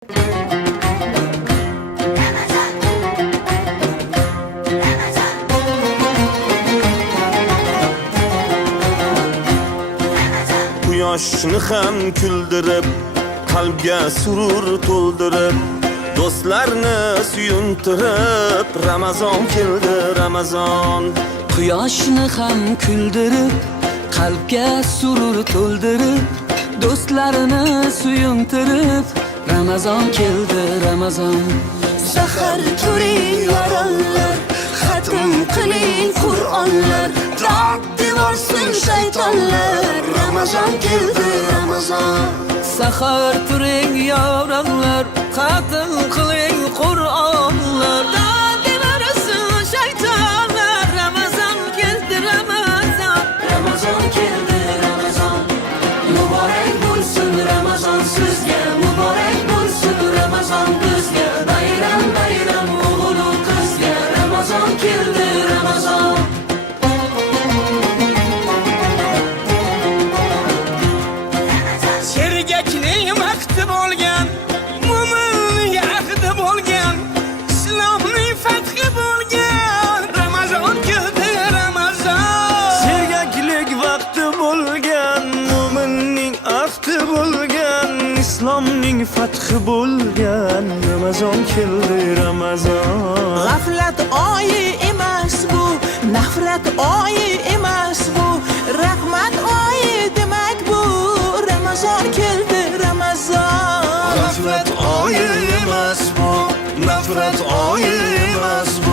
Quyoshni ham kuldirib, qalbga surur to'ldirib, do'stlarni suyuntirib, Ramazon keldi, Ramazon. Quyoshni ham kuldirib, qalbga surur to'ldirib, do'stlarini suyuntirib, Ramazon keldi, Ramazon. Sahar turing yoronlar, xatm qiling Qur'onlar, dod devorsin shaytonlar. Ramazon keldi, Ramazon. Sahar turing yoronlar, xatm qiling Qur'onlar, dod devorsin shaytonlar. Ramazon keldi, Ramazon. Ramazon keldi, Ramazon. Muborak bo'lsin Ramazon sizga, muborak bo'lsin Ramazon bizga. Bayram bayram o'g'il qizga, Ramazon keldi, Ramazon. Sergakning vaqti bo'lgan, mo'minning ahdi bo'lgan, islomning fathi bo'lgan, Ramazon keldi, Ramazon. Sergaklik vaqti bo'lgan, mo'minning ahdi bo'lgan, islomning fathi bo'lgan, Ramazon keldi, Ramazon. G'aflat oyi emas bu, nafrat oyi emas bu, rahmat oyi demak bu. Ramazon keldi, Ramazon. G'aflat oyi emas bu, nafrat oyi emas bu,